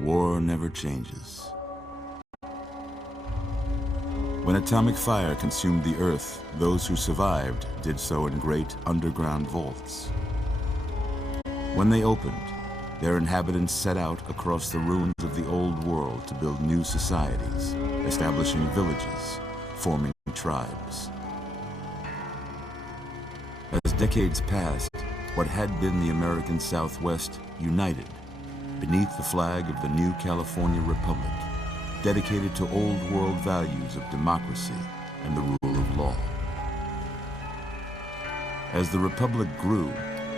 War never changes. When atomic fire consumed the Earth, those who survived did so in great underground vaults. When they opened, their inhabitants set out across the ruins of the old world to build new societies, establishing villages, forming tribes. As decades passed, what had been the American Southwest united beneath the flag of the new California Republic, dedicated to old world values of democracy and the rule of law. As the Republic grew,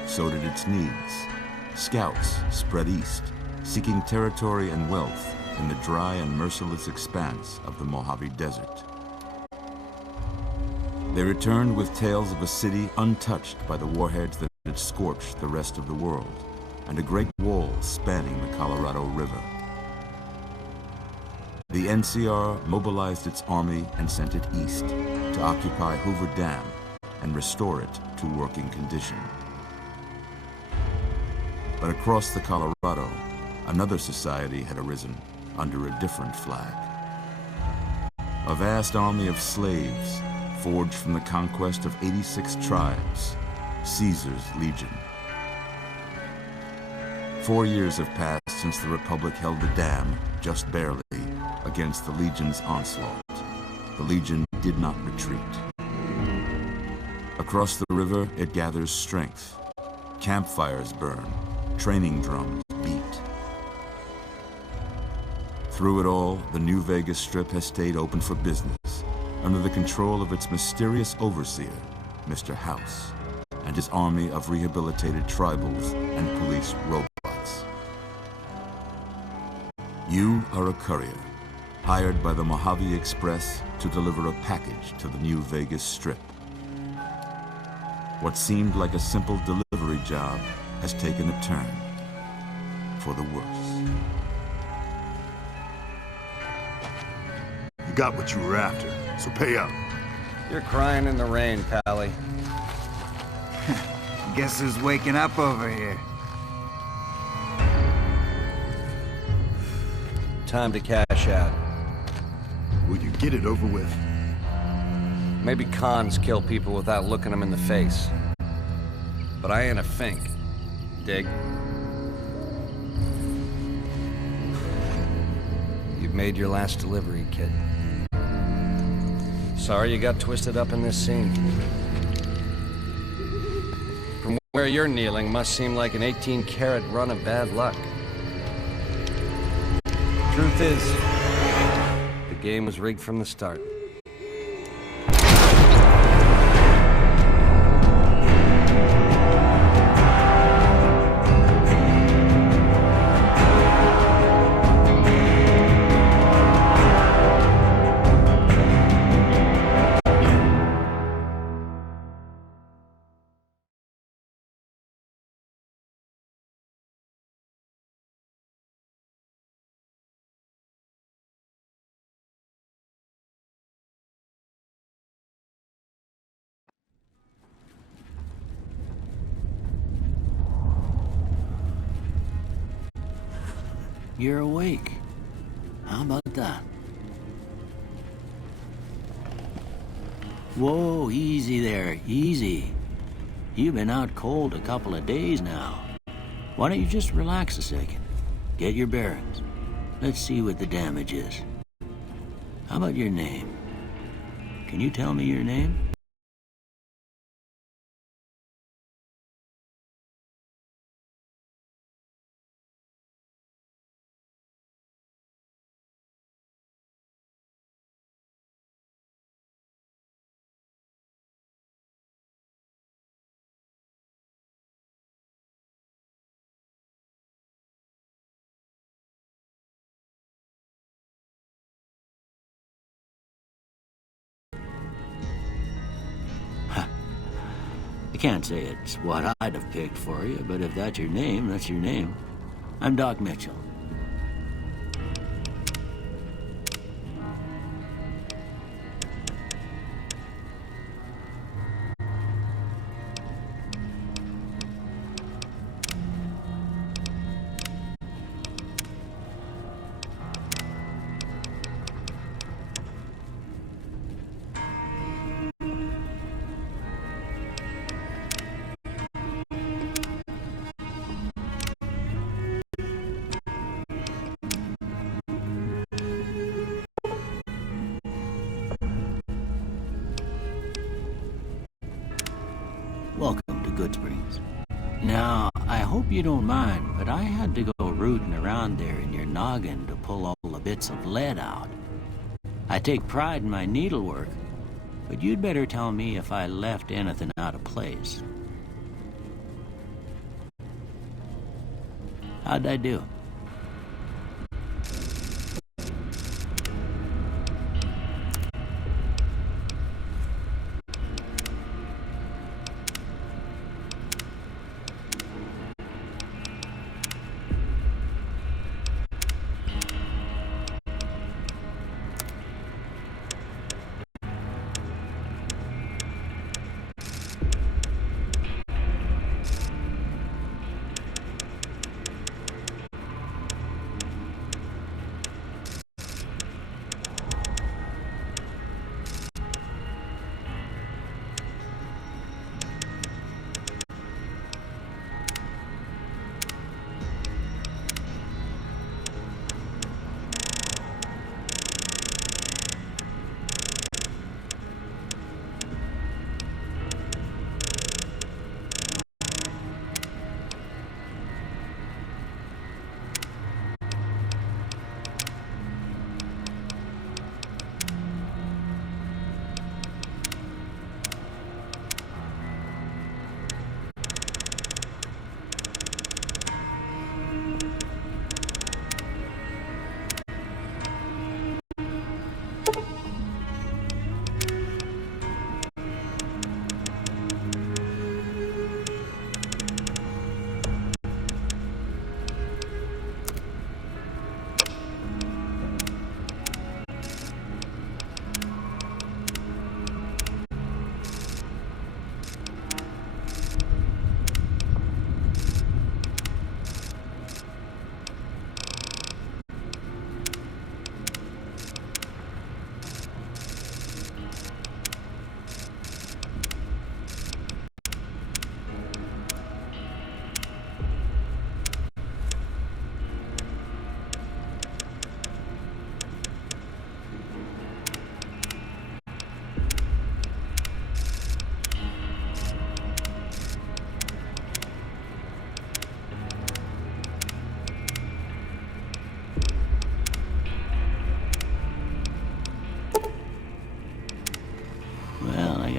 so did its needs. Scouts spread east, seeking territory and wealth in the dry and merciless expanse of the Mojave Desert. They returned with tales of a city untouched by the warheads that had scorched the rest of the world, and a great wall spanning the Colorado River. The NCR mobilized its army and sent it east to occupy Hoover Dam and restore it to working condition. But across the Colorado, another society had arisen under a different flag. A vast army of slaves forged from the conquest of 86 tribes, Caesar's Legion. 4 years have passed since the Republic held the dam, just barely, against the Legion's onslaught. The Legion did not retreat. Across the river, it gathers strength. Campfires burn, training drums beat. Through it all, the New Vegas Strip has stayed open for business, under the control of its mysterious overseer, Mr. House, and his army of rehabilitated tribals and police robots. You are a courier, hired by the Mojave Express to deliver a package to the New Vegas Strip. What seemed like a simple delivery job has taken a turn for the worse. You got what you were after, so pay up. You're crying in the rain, Pally. Guess who's waking up over here? Time to cash out. Will you get it over with? Maybe cons kill people without looking them in the face. But I ain't a fink. Dig? You've made your last delivery, kid. Sorry you got twisted up in this scene. From where you're kneeling must seem like an 18-carat run of bad luck. Truth is, the game was rigged from the start. You're awake. How about that? Whoa, easy there, easy. You've been out cold a couple of days now. Why don't you just relax a second? Get your bearings. Let's see what the damage is. How about your name? Can you tell me your name? I can't say it's what I'd have picked for you, but if that's your name, that's your name. I'm Doc Mitchell. Goodsprings. Now, I hope you don't mind, but I had to go rooting around there in your noggin to pull all the bits of lead out. I take pride in my needlework, but you'd better tell me if I left anything out of place. How'd I do?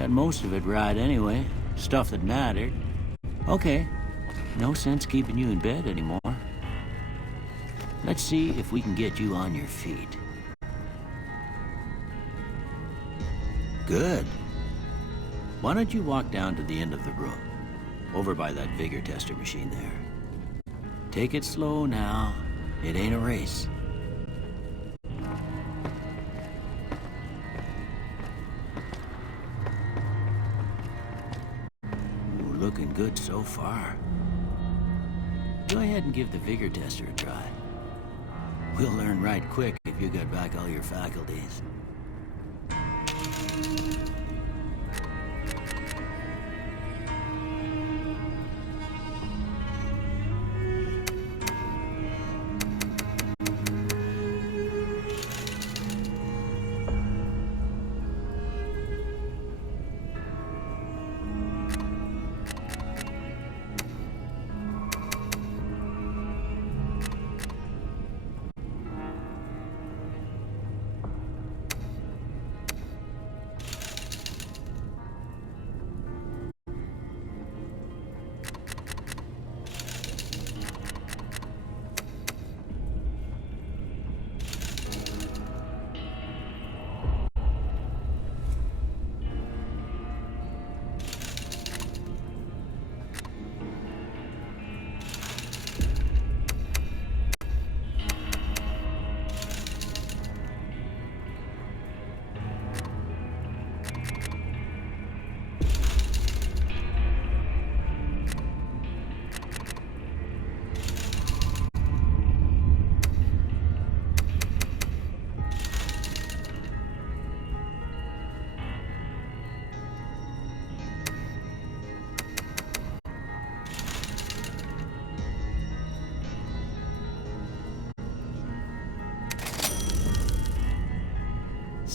Most of it right anyway. Stuff that mattered. Okay. No sense keeping you in bed anymore. Let's see if we can get you on your feet. Good. Why don't you walk down to the end of the room? Over by that vigor tester machine there. Take it slow now. It ain't a race. Looking good so far. Go ahead and give the vigor tester a try. We'll learn right quick if you got back all your faculties.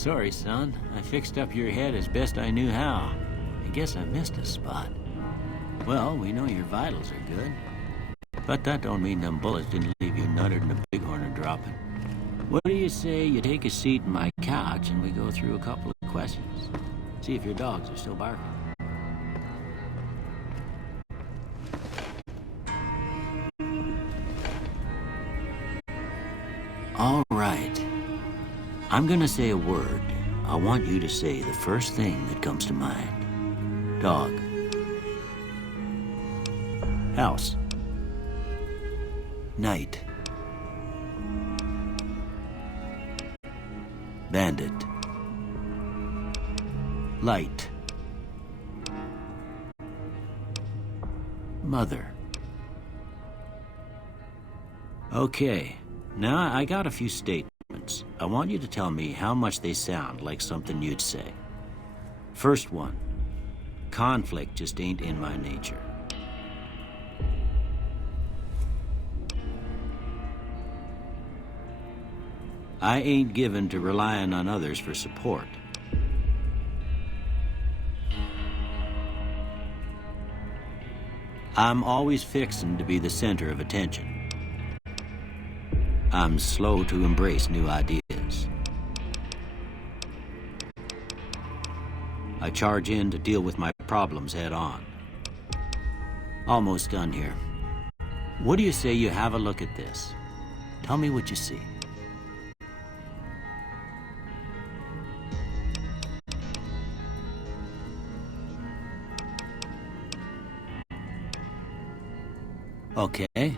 Sorry, son. I fixed up your head as best I knew how. I guess I missed a spot. Well, we know your vitals are good. But that don't mean them bullets didn't leave you nuttered and a bighorn are dropping. What do you say you take a seat in my couch and we go through a couple of questions? See if your dogs are still barking. All right. I'm gonna say a word. I want you to say the first thing that comes to mind. Dog. House. Night. Bandit. Light. Mother. Okay, now I got a few statements. I want you to tell me how much they sound like something you'd say. First one. Conflict just ain't in my nature. I ain't given to relying on others for support. I'm always fixin' to be the center of attention. I'm slow to embrace new ideas. I charge in to deal with my problems head on. Almost done here. What do you say you have a look at this? Tell me what you see. Okay,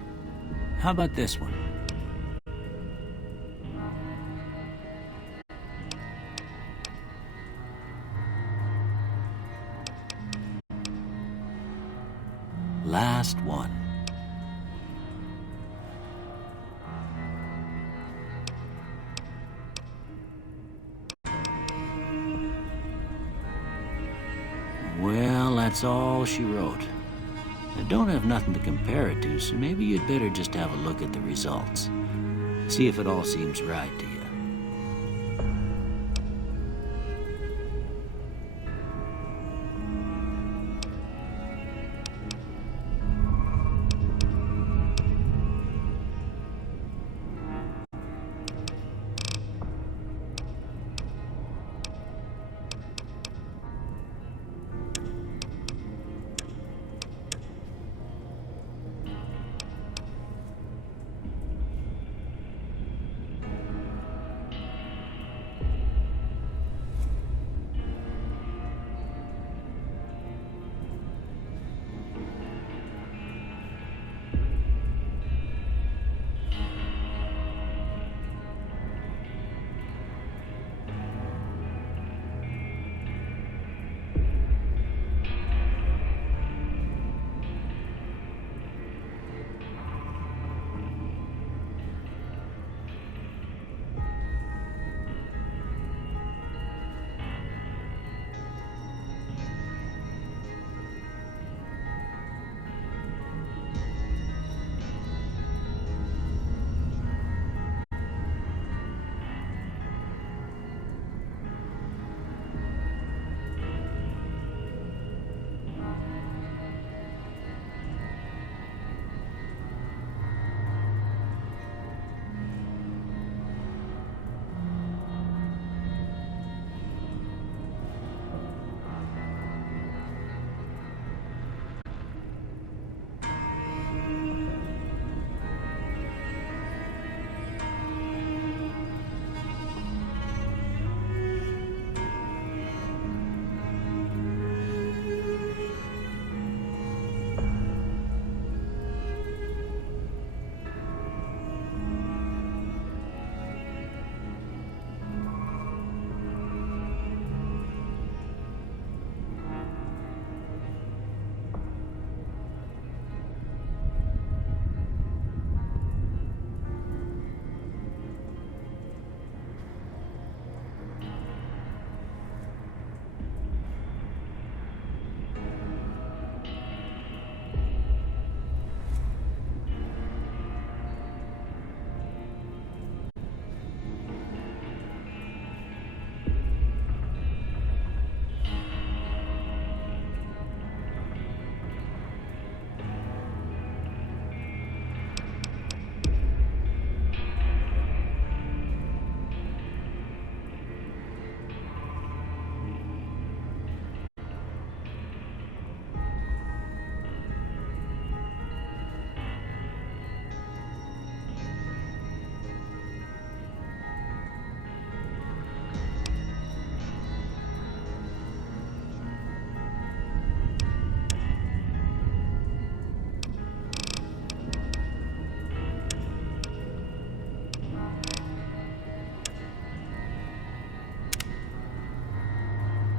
how about this one? Last one. Well, that's all she wrote. I don't have nothing to compare it to, so maybe you'd better just have a look at the results. See if it all seems right to you.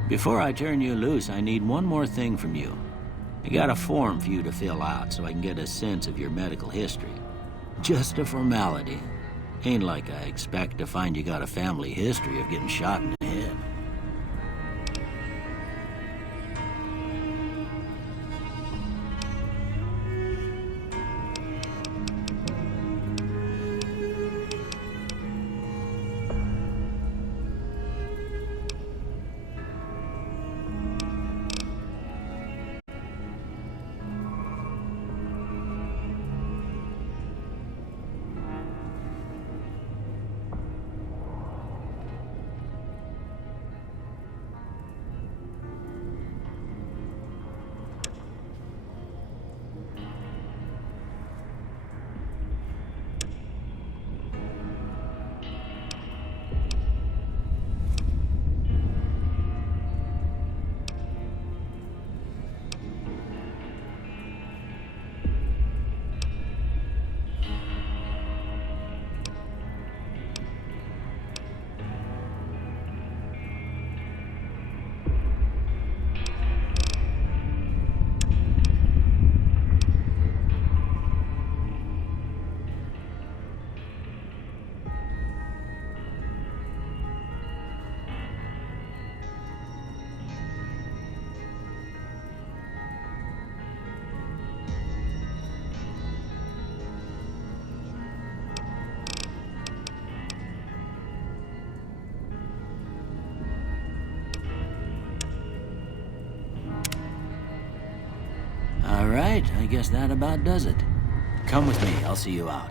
Before I turn you loose, I need one more thing from you. I got a form for you to fill out so I can get a sense of your medical history. Just a formality. Ain't like I expect to find you got a family history of getting shot in the head. All right, I guess that about does it. Come with me, I'll see you out.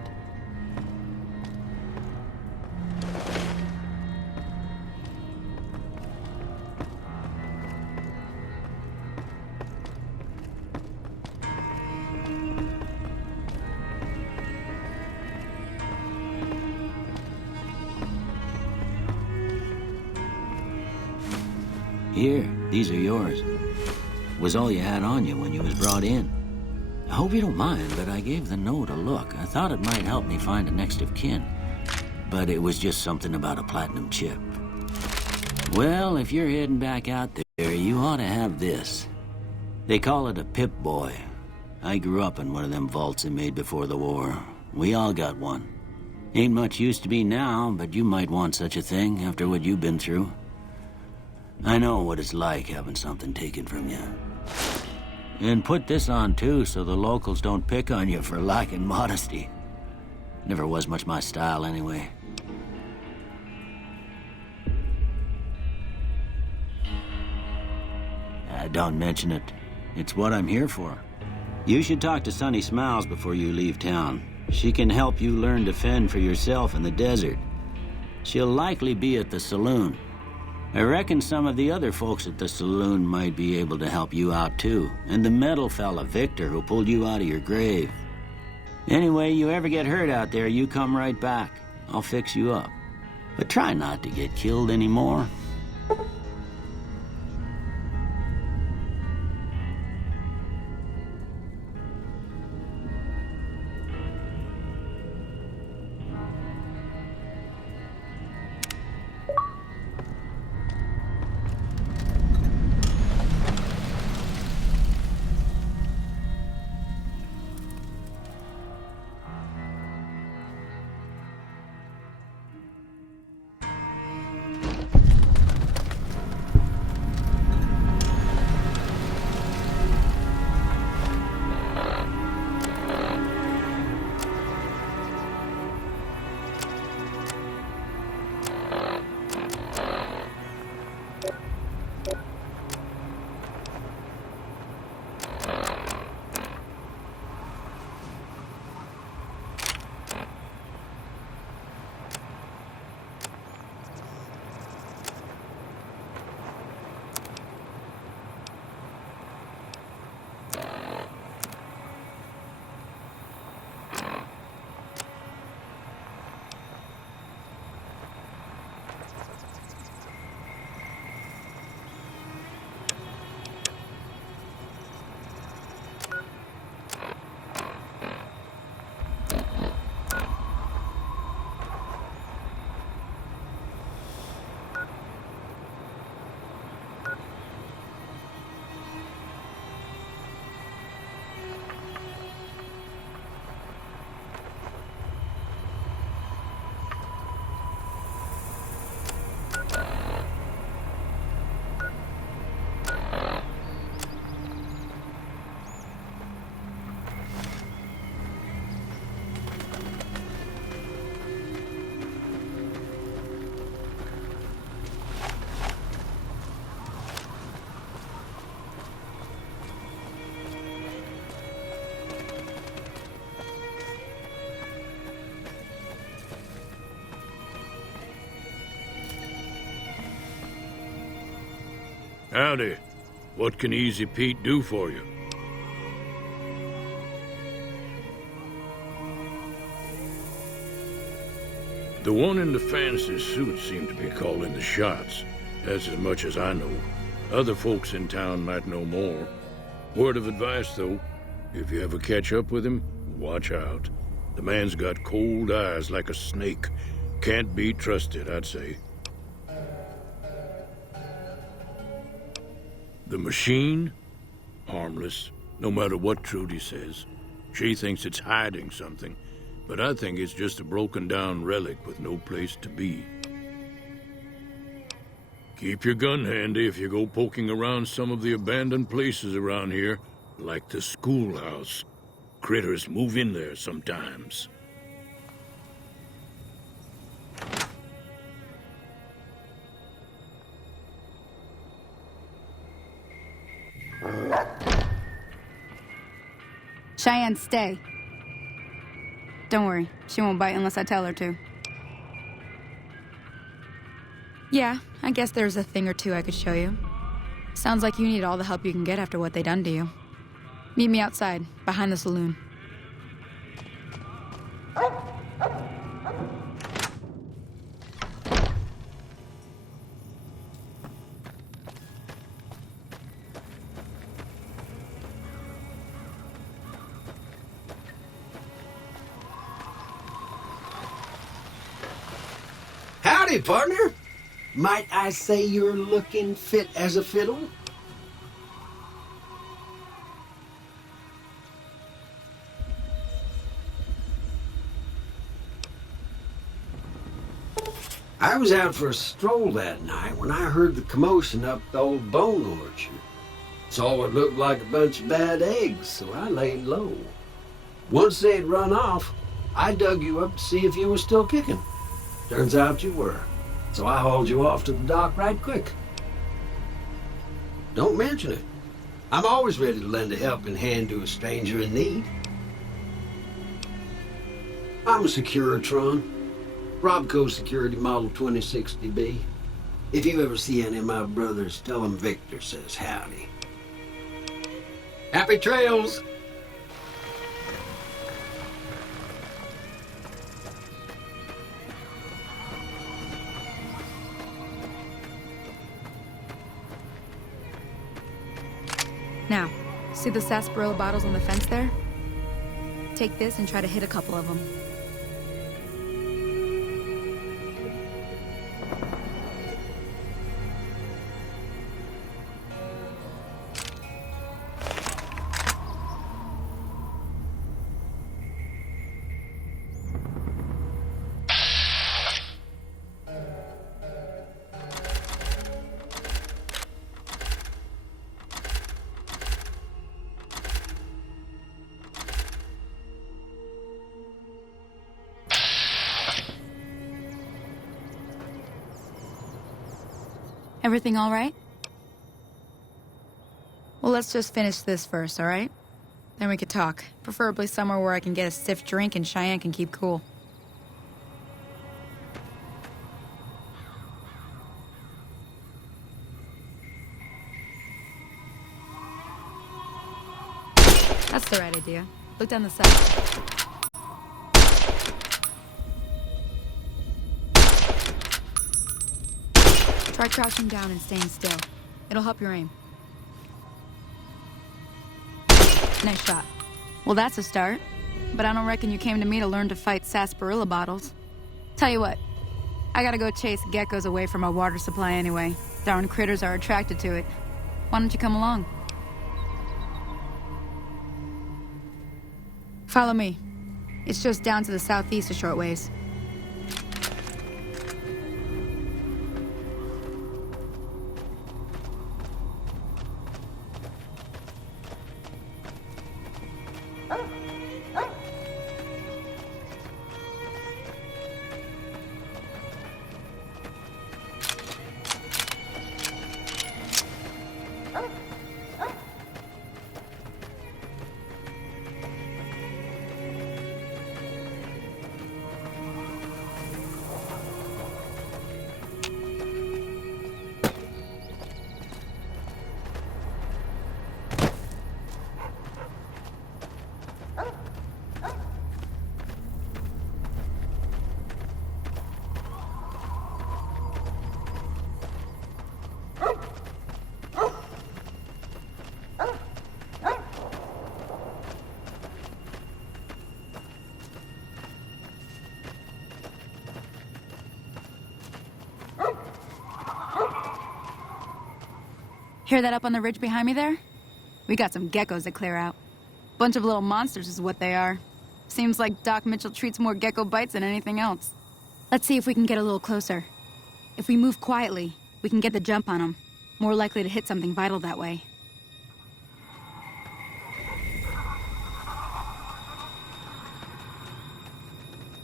Here, these are yours. Was all you had on you when you was brought in. I hope you don't mind, but I gave the note a look. I thought it might help me find a next of kin. But it was just something about a platinum chip. Well, if you're heading back out there, you ought to have this. They call it a Pip-Boy. I grew up in one of them vaults they made before the war. We all got one. Ain't much use to me now, but you might want such a thing after what you've been through. I know what it's like having something taken from you. And put this on too, so the locals don't pick on you for lacking modesty. Never was much my style anyway. Don't mention it. It's what I'm here for. You should talk to Sunny Smiles before you leave town. She can help you learn to fend for yourself in the desert. She'll likely be at the saloon. I reckon some of the other folks at the saloon might be able to help you out too. And the metal fella, Victor, who pulled you out of your grave. Anyway, you ever get hurt out there, you come right back. I'll fix you up. But try not to get killed anymore. Howdy. What can Easy Pete do for you? The one in the fancy suit seemed to be calling the shots. That's as much as I know. Other folks in town might know more. Word of advice, though. If you ever catch up with him, watch out. The man's got cold eyes like a snake. Can't be trusted, I'd say. The machine? Harmless, no matter what Trudy says. She thinks it's hiding something, but I think it's just a broken-down relic with no place to be. Keep your gun handy if you go poking around some of the abandoned places around here, like the schoolhouse. Critters move in there sometimes. Cheyenne, stay. Don't worry, she won't bite unless I tell her to. Yeah, I guess there's a thing or two I could show you. Sounds like you need all the help you can get after what they done to you. Meet me outside, behind the saloon. Howdy, partner. Might I say you're looking fit as a fiddle? I was out for a stroll that night when I heard the commotion up the old bone orchard. Saw what looked like a bunch of bad eggs, so I laid low. Once they'd run off, I dug you up to see if you were still kicking. Turns out you were, so I hauled you off to the dock right quick. Don't mention it. I'm always ready to lend a helping hand to a stranger in need. I'm a Securitron. Robco Security Model 2060B. If you ever see any of my brothers, tell them Victor says howdy. Happy trails! Now, see the sarsaparilla bottles on the fence there? Take this and try to hit a couple of them. Everything all right? Well, let's just finish this first, all right? Then we could talk. Preferably somewhere where I can get a stiff drink and Cheyenne can keep cool. That's the right idea. Look down the side. Try crouching down and staying still. It'll help your aim. Nice shot. Well, that's a start. But I don't reckon you came to me to learn to fight sarsaparilla bottles. Tell you what, I gotta go chase geckos away from our water supply anyway. Darn critters are attracted to it. Why don't you come along? Follow me. It's just down to the southeast a short ways. Hear that up on the ridge behind me there? We got some geckos to clear out. Bunch of little monsters is what they are. Seems like Doc Mitchell treats more gecko bites than anything else. Let's see if we can get a little closer. If we move quietly, we can get the jump on them. More likely to hit something vital that way.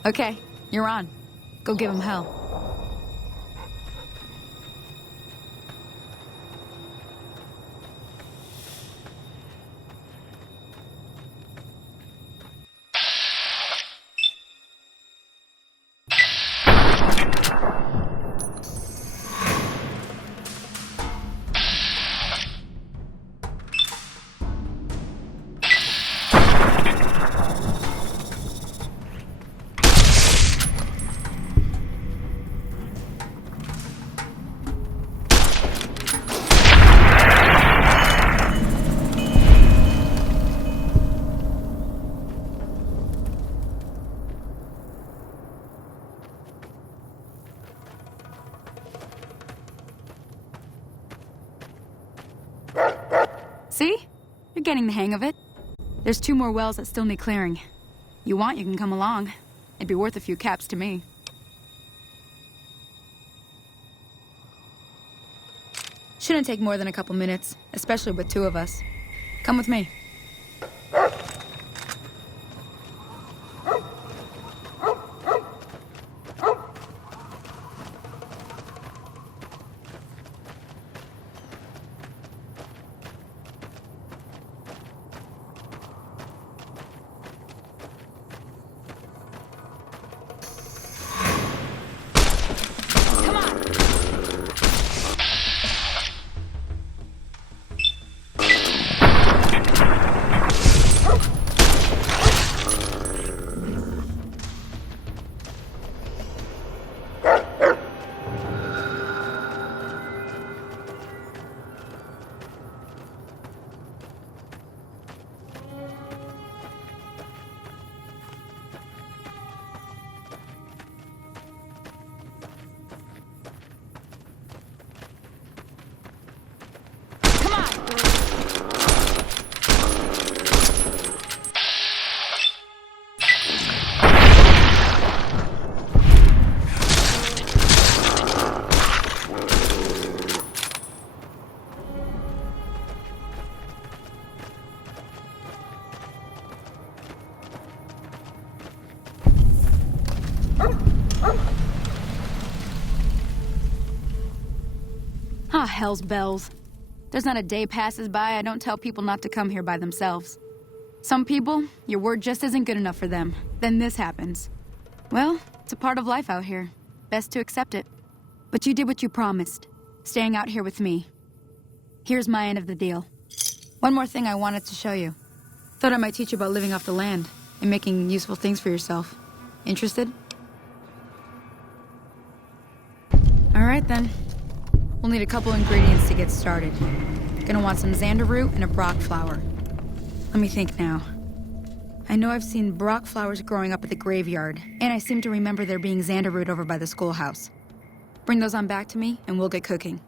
Okay, you're on. Go give him hell. See? You're getting the hang of it. There's 2 more wells that still need clearing. You want, you can come along. It'd be worth a few caps to me. Shouldn't take more than a couple minutes, especially with 2 of us. Come with me. Ah, hell's bells. There's not a day passes by I don't tell people not to come here by themselves. Some people, your word just isn't good enough for them. Then this happens. Well, it's a part of life out here. Best to accept it. But you did what you promised, staying out here with me. Here's my end of the deal. One more thing I wanted to show you. Thought I might teach you about living off the land and making useful things for yourself. Interested? All right then. We'll need a couple ingredients to get started. Gonna want some xander root and a brock flower. Let me think now. I know I've seen brock flowers growing up at the graveyard, and I seem to remember there being xander root over by the schoolhouse. Bring those on back to me, and we'll get cooking.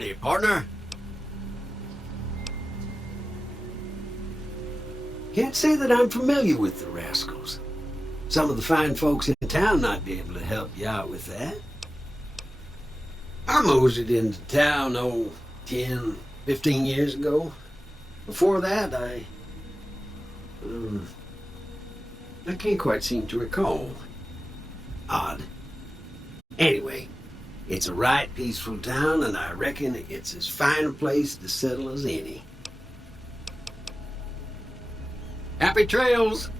Howdy, partner. Can't say that I'm familiar with the rascals. Some of the fine folks in town might be able to help you out with that. I moseyed into town, 10, 15 years ago. Before that, I can't quite seem to recall. Odd. Anyway, it's a right peaceful town, and I reckon it's as fine a place to settle as any. Happy trails!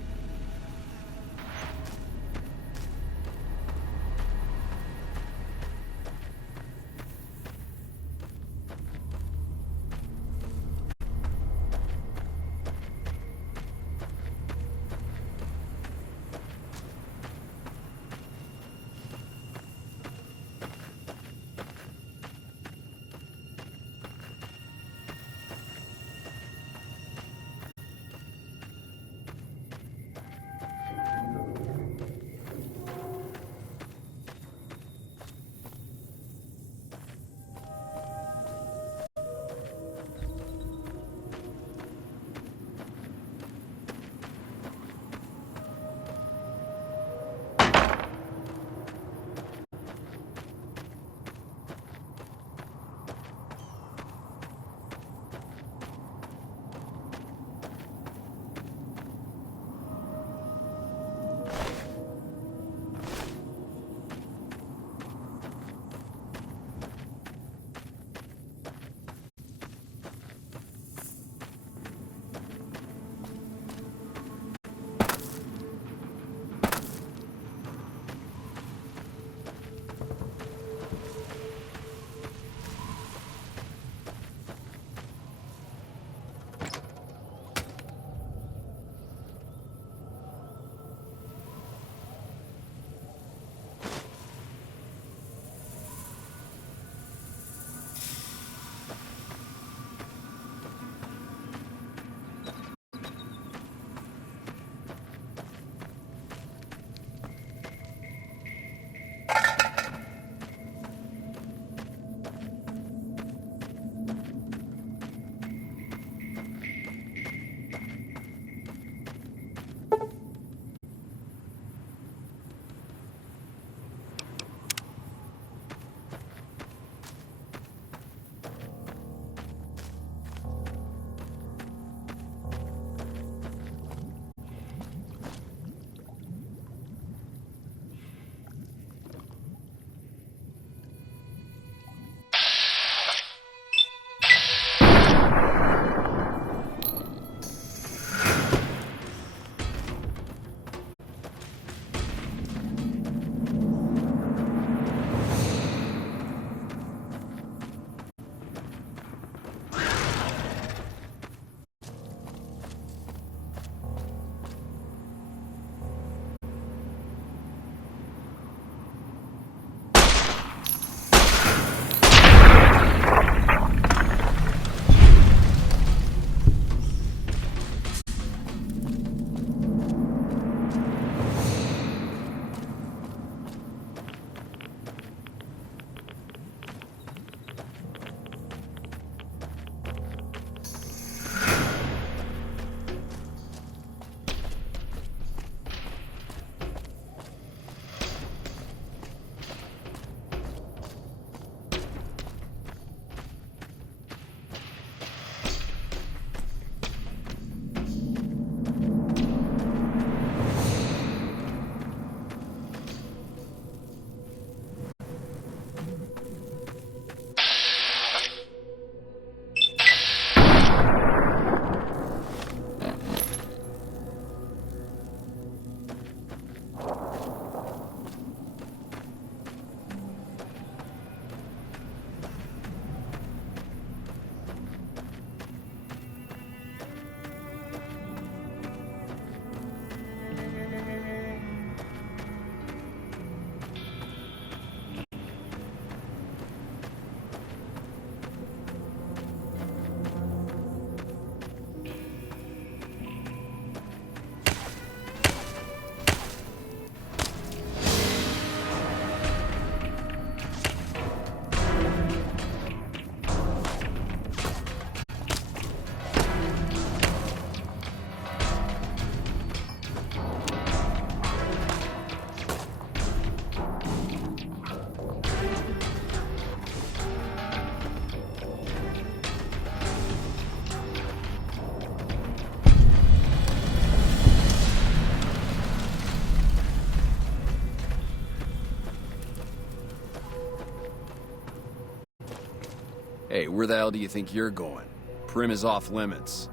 Hey, where the hell do you think you're going? Primm is off limits.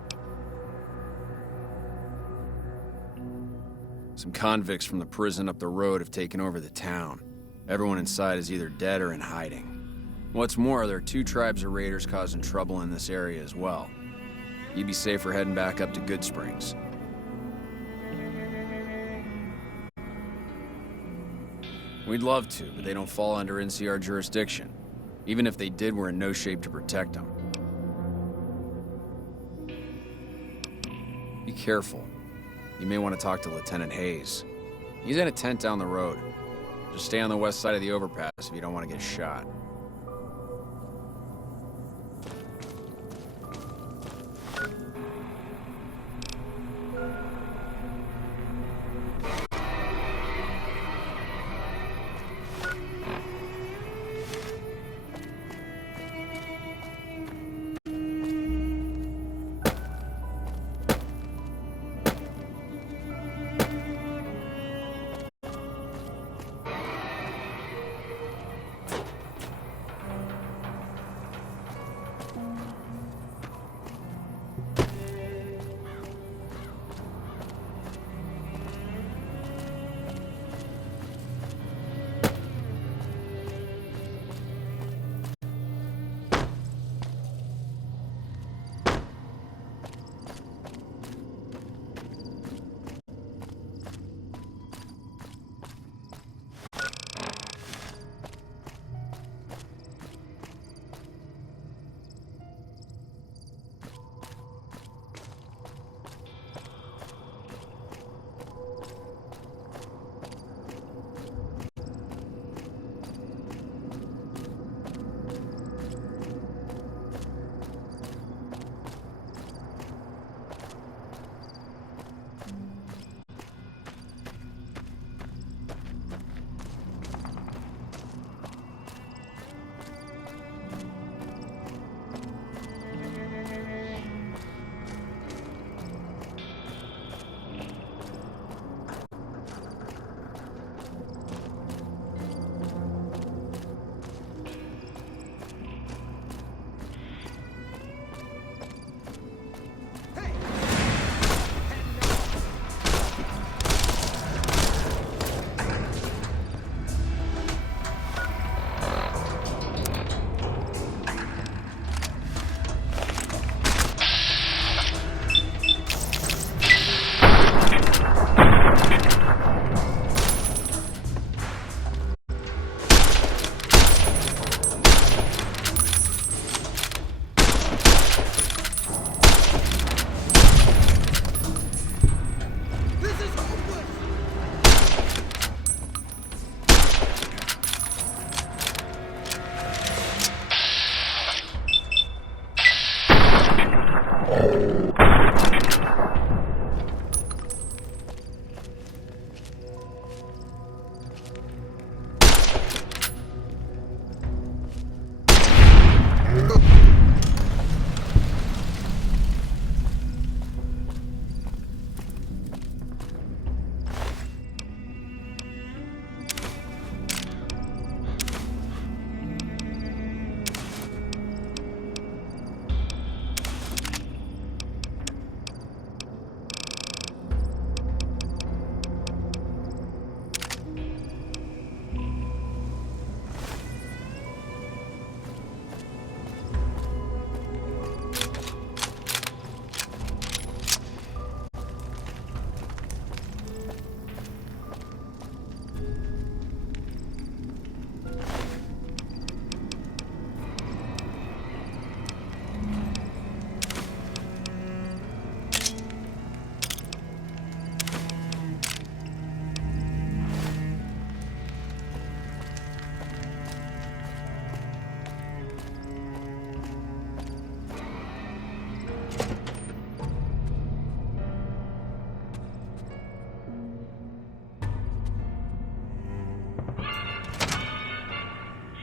Some convicts from the prison up the road have taken over the town. Everyone inside is either dead or in hiding. What's more, there are 2 tribes of raiders causing trouble in this area as well. You'd be safer heading back up to Goodsprings. We'd love to, but they don't fall under NCR jurisdiction. Even if they did, we're in no shape to protect them. Be careful. You may want to talk to Lieutenant Hayes. He's in a tent down the road. Just stay on the west side of the overpass if you don't want to get shot.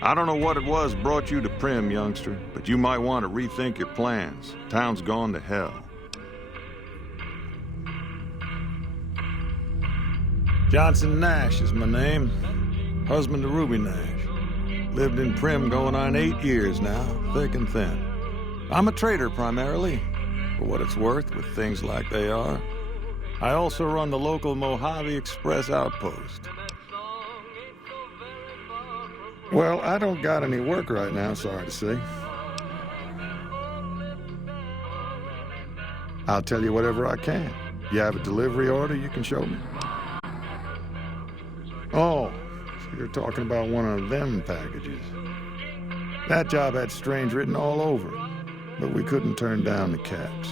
I don't know what it was brought you to Primm, youngster, but you might want to rethink your plans. Town's gone to hell. Johnson Nash is my name. Husband to Ruby Nash. Lived in Prim going on 8 years now, thick and thin. I'm a trader primarily, for what it's worth with things like they are. I also run the local Mojave Express outpost. Well, I don't got any work right now, sorry to say. I'll tell you whatever I can. You have a delivery order you can show me? Oh, so you're talking about one of them packages. That job had Strange written all over it, but we couldn't turn down the caps.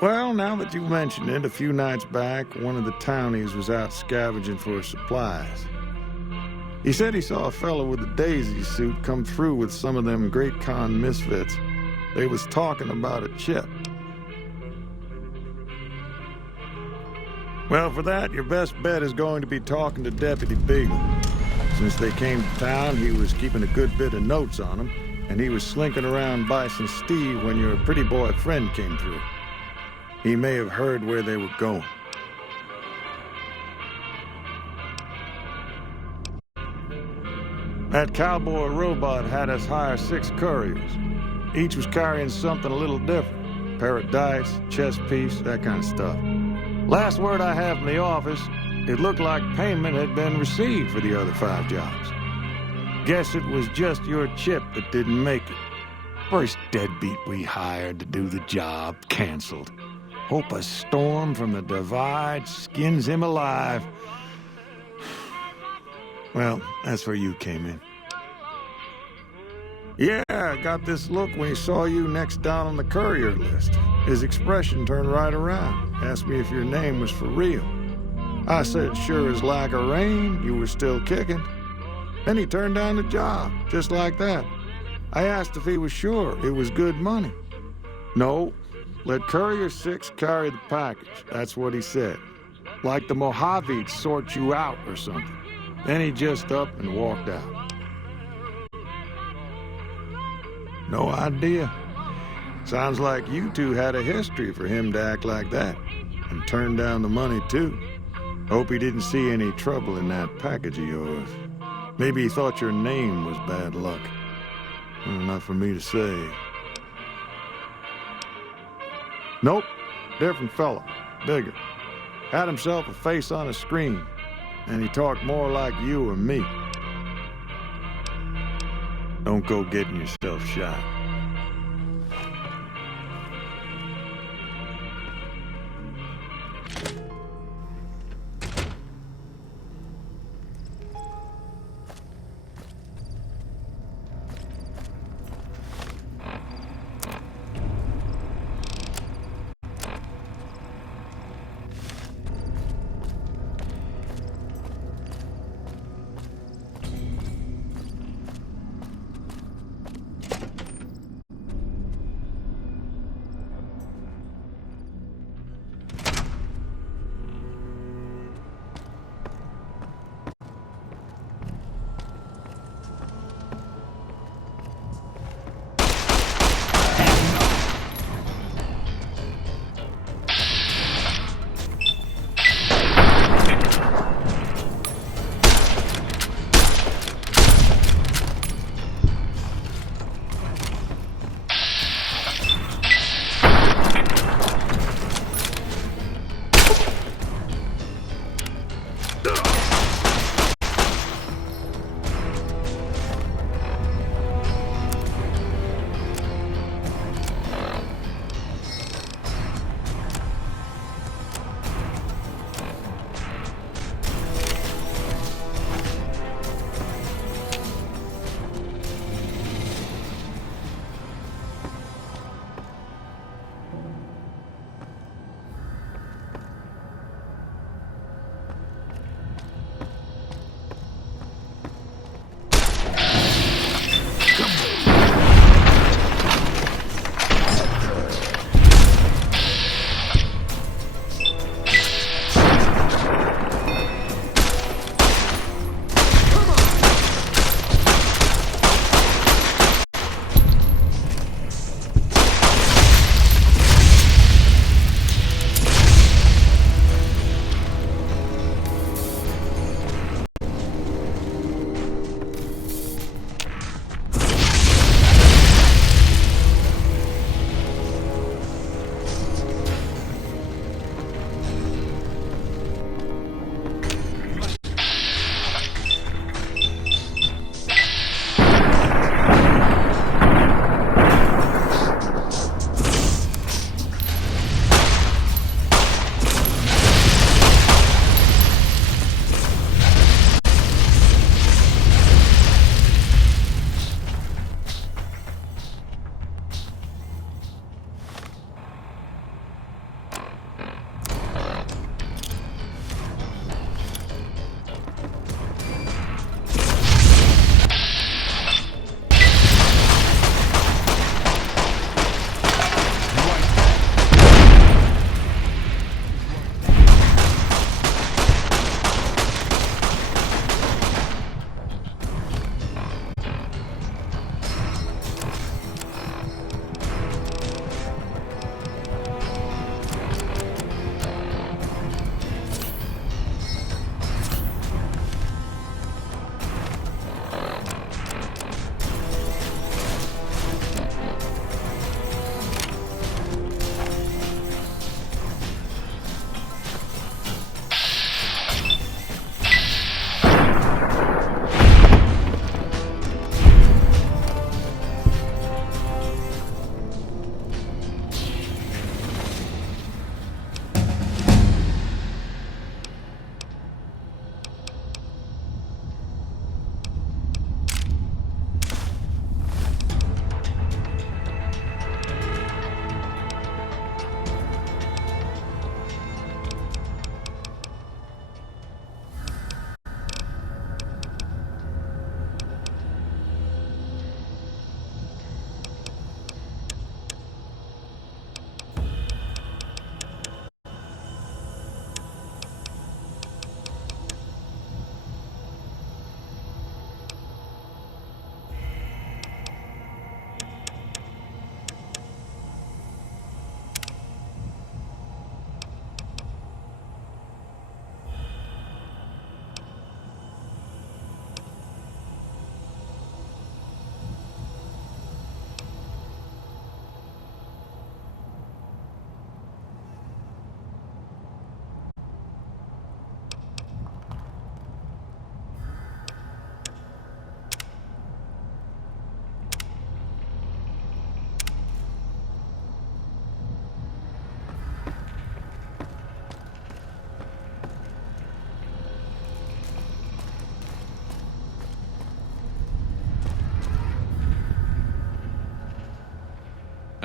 Well, now that you mention it, a few nights back, one of the townies was out scavenging for supplies. He said he saw a fellow with a daisy suit come through with some of them Great Khan misfits. They was talking about a chip. Well, for that, your best bet is going to be talking to Deputy Beagle. Since they came to town, he was keeping a good bit of notes on them, and he was slinking around Bison Steve when your pretty boy friend came through. He may have heard where they were going. That cowboy robot had us hire 6 couriers. Each was carrying something a little different. Pair of dice, chess piece, that kind of stuff. Last word I have from the office, it looked like payment had been received for the other 5 jobs. Guess it was just your chip that didn't make it. First deadbeat we hired to do the job canceled. Hope a storm from the divide skins him alive. Well, that's where you came in. Yeah, I got this look when he saw you next down on the courier list. His expression turned right around. Asked me if your name was for real. I said, sure as like a rain, you were still kicking. Then he turned down the job, just like that. I asked if he was sure it was good money. No, let Courier 6 carry the package. That's what he said. Like the Mojave'd sort you out or something. Then he just up and walked out. No idea. Sounds like you two had a history for him to act like that. And turn down the money, too. Hope he didn't see any trouble in that package of yours. Maybe he thought your name was bad luck. Well, not for me to say. Nope. Different fella. Bigger. Had himself a face on a screen. And he talked more like you or me. Don't go getting yourself shot.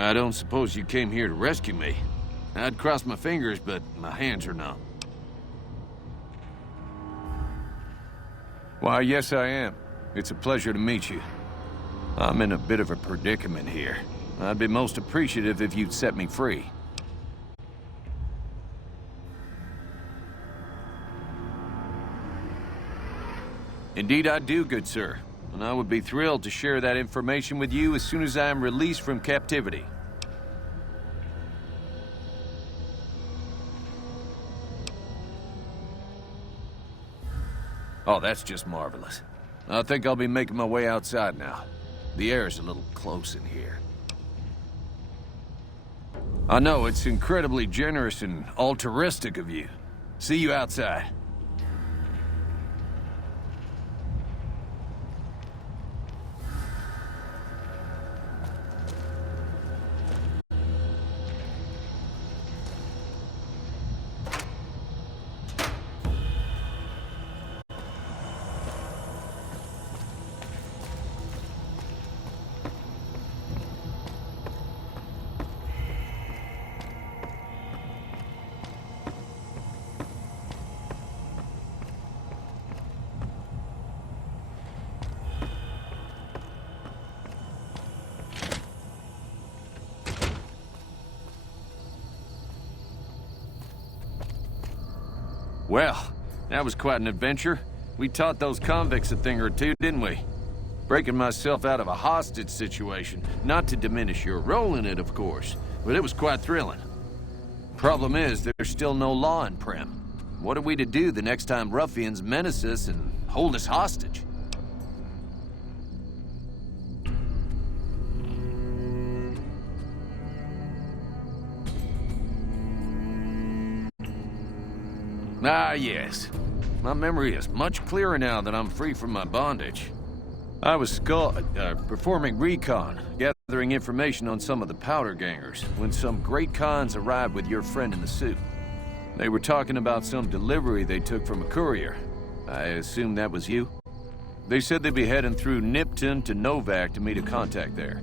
I don't suppose you came here to rescue me. I'd cross my fingers, but my hands are numb. Why, yes I am. It's a pleasure to meet you. I'm in a bit of a predicament here. I'd be most appreciative if you'd set me free. Indeed I do, good sir. And I would be thrilled to share that information with you as soon as I am released from captivity. Oh, that's just marvelous. I think I'll be making my way outside now. The air is a little close in here. I know, it's incredibly generous and altruistic of you. See you outside. Well, that was quite an adventure. We taught those convicts a thing or two, didn't we? Breaking myself out of a hostage situation. Not to diminish your role in it, of course, but it was quite thrilling. Problem is, there's still no law in Primm. What are we to do the next time ruffians menace us and hold us hostage? Ah, yes. My memory is much clearer now that I'm free from my bondage. I was performing recon, gathering information on some of the powder gangers, when some great cons arrived with your friend in the suit. They were talking about some delivery they took from a courier. I assume that was you? They said they'd be heading through Nipton to Novak to meet a contact there.